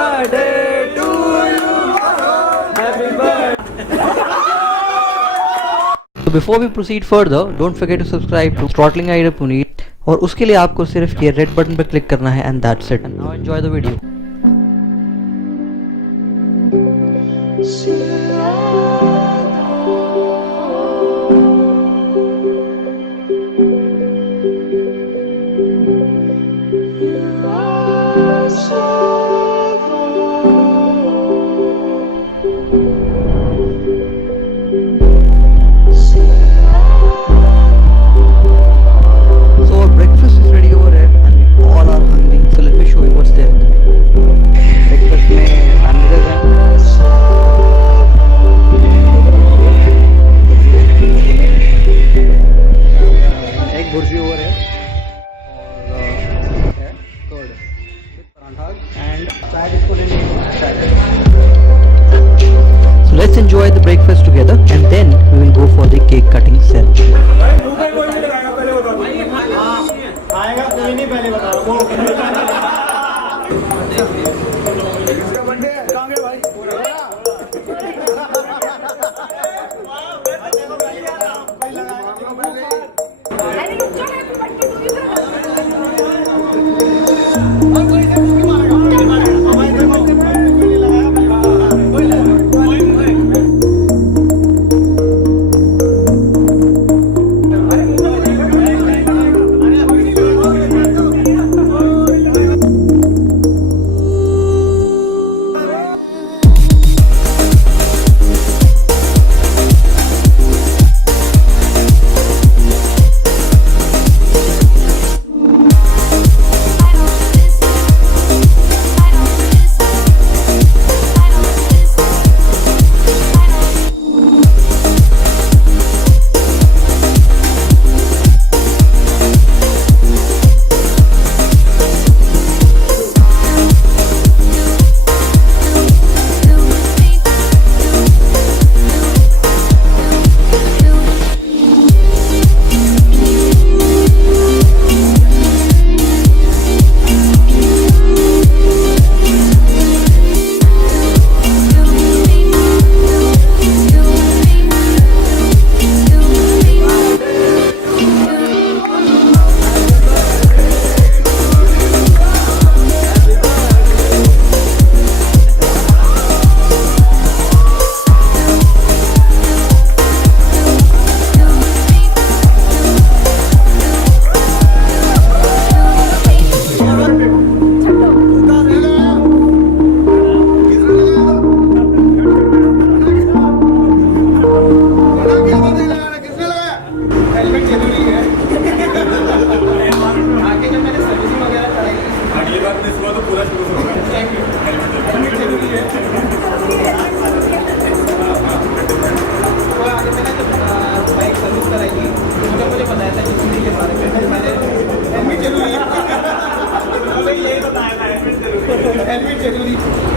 birthday to you. Happy birthday. So before we proceed further, don't forget to subscribe to Throttling by Puneet और उसके लिए आपको सिर्फ ये रेड बटन पर क्लिक करना है and that's it. And now enjoy the video. So let's enjoy the breakfast together and then we will go for the cake cutting ceremony.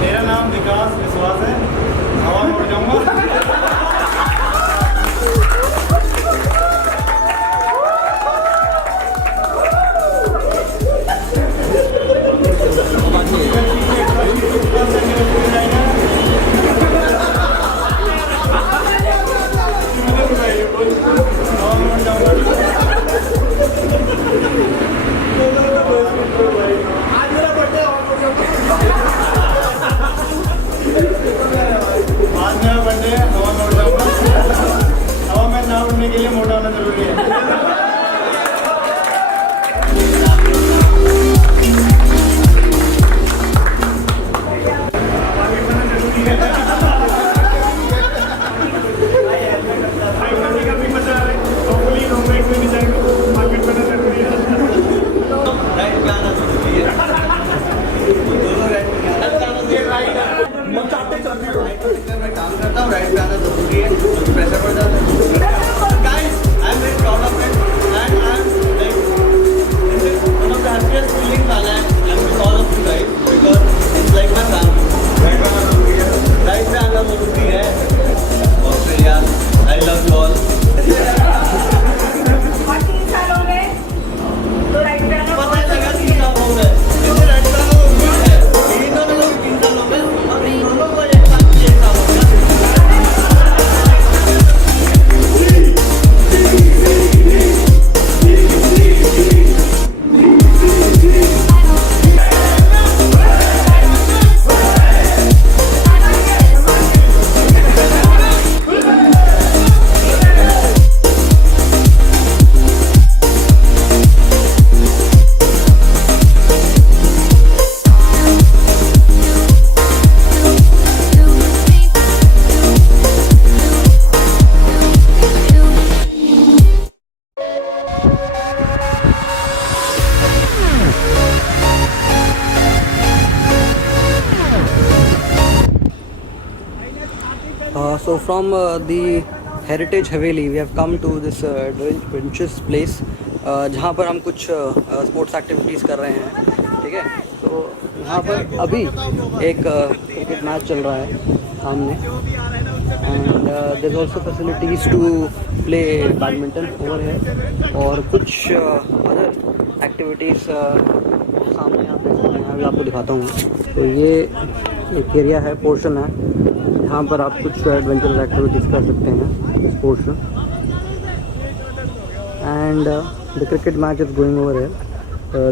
मेरा नाम विकास विश्वास है, हवा में उड़ जाऊंगा। आज मेरा birthday So from the Heritage Haveli, we have come to this adventurous place जहाँ पर हम कुछ स्पोर्ट्स एक्टिविटीज़ कर रहे हैं, ठीक है। तो यहाँ पर अभी एक क्रिकेट मैच चल रहा है सामने, and there is also facilities to play badminton over है, और कुछ अदर एक्टिविटीज़ सामने आप देख सकते हैं। अभी आपको दिखाता हूँ। तो ये एक एरिया है, पोर्शन है, जहाँ पर आप कुछ एडवेंचरस एक्टिविटीज़ कर सकते हैं इस portion, and the cricket match is going over है,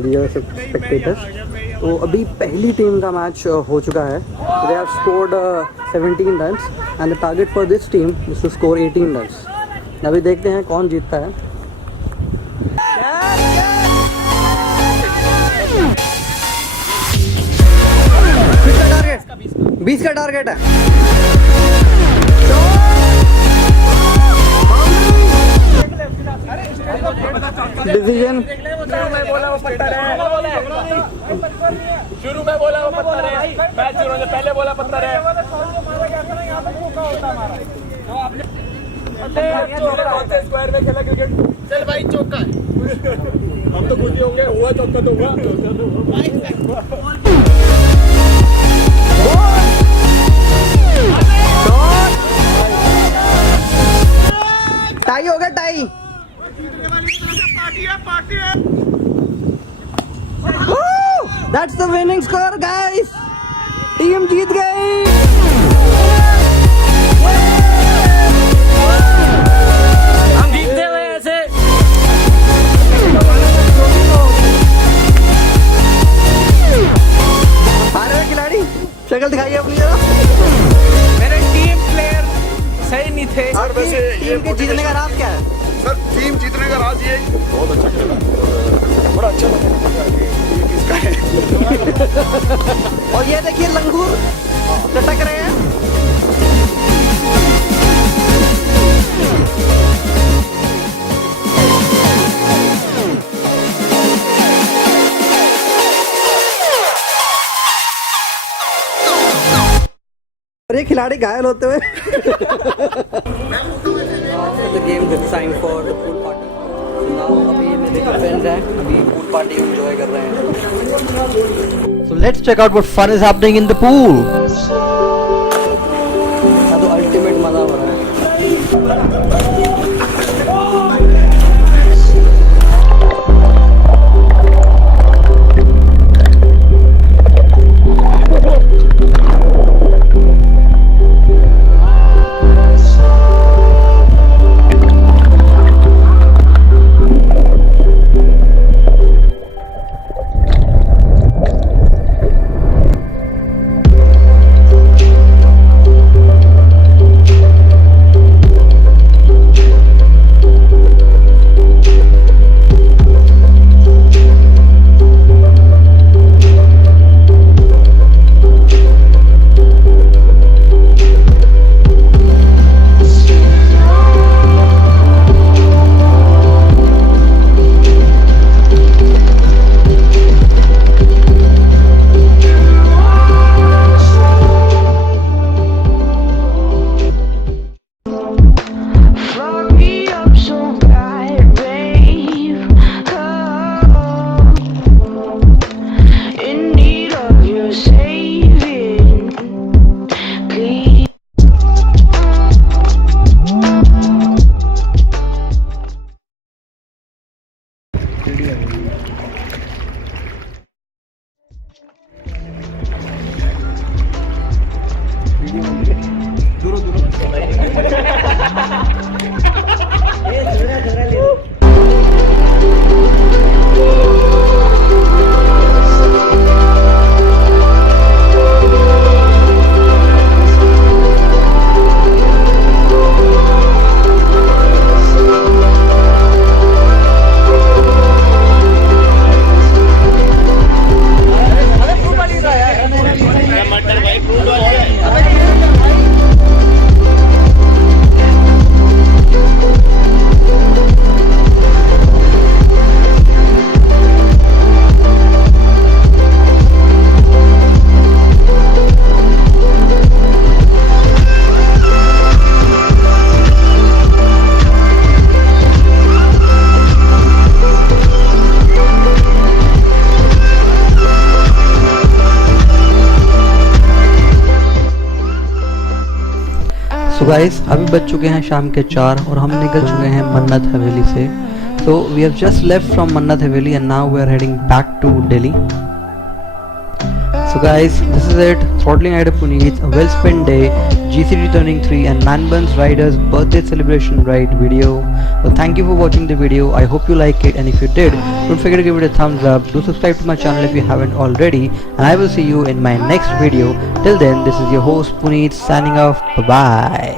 दी आर स्पेक्टेटर्स। तो अभी पहली टीम का मैच हो चुका है। They have scored 17 runs and the target for this team is to score 18 runs. अभी देखते हैं कौन जीतता है। 20 का टारगेट है। डिसीजन शुरू में बोला वो पत्थर है, मैच शुरू होने पहले बोला पत्थर है। स्क्वायर में खेला क्रिकेट। चल भाई चौका है। हम तो खुशी होंगे, हुआ चौका तो हुआ। टाई हो गया, tie. That's the winning score, guys. Team जीत गई। हम जीतते हुए ऐसे। हारे हुए खिलाड़ी शक्ल दिखाइए अपनी जरा। मेरे टीम प्लेयर सही नहीं थे। सर वैसे टीम के जीतने का राज क्या है? सर टीम जीतने का राज ये बहुत अच्छा खेला, बड़ा अच्छा लगा ये किसका है। और ये देखिए लंगूर लटक रहे हैं। और ये खिलाड़ी घायल होते हुए। The game is time for the pool party. So now अभी मेरे जो फ्रेंड्स हैं अभी pool party enjoy कर रहे हैं। So let's check out what fun is happening in the pool. तो अल्टीमेट मजा हो रहा है। सो गाइस अभी बज चुके हैं शाम के 4 और हम निकल चुके हैं मन्नत हवेली से. So we have just left from Mannat Haveli and now we are heading back to Delhi. So guys, this is it. Throttling at Puneet, a well spent day, GCD turning 3 and Manban's Rider's birthday celebration ride video. Well, thank you for watching the video. I hope you like it, and if you did, don't forget to give it a thumbs up. Do subscribe to my channel if you haven't already, and I will see you in my next video. Till then, this is your host Puneet signing off. Bye bye.